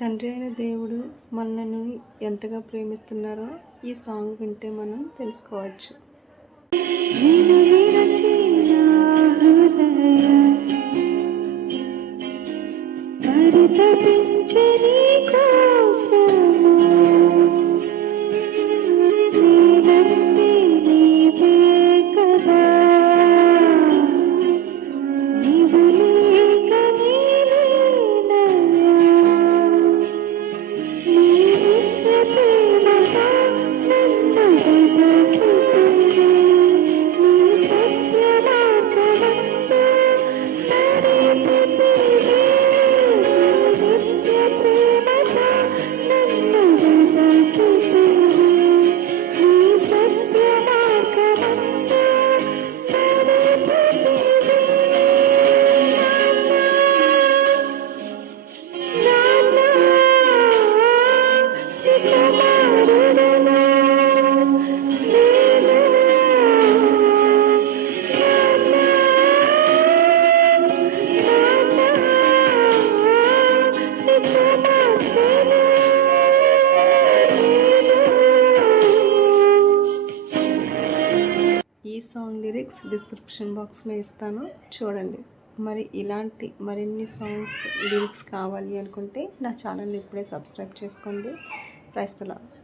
తండ్రి అయిన దేవుడు మనల్ని ఎంతగా ప్రేమిస్తున్నారో ఈ సాంగ్ వింటే మనం తెలుసుకోవచ్చు. ఈ సాంగ్ లిరిక్స్ డిస్క్రిప్షన్ బాక్స్లో ఇస్తాను, చూడండి. మరి ఇలాంటి మరిన్ని సాంగ్స్ లిరిక్స్ కావాలి అనుకుంటే నా ఛానల్ని ఇప్పుడే సబ్స్క్రైబ్ చేసుకోండి. Praise the lord.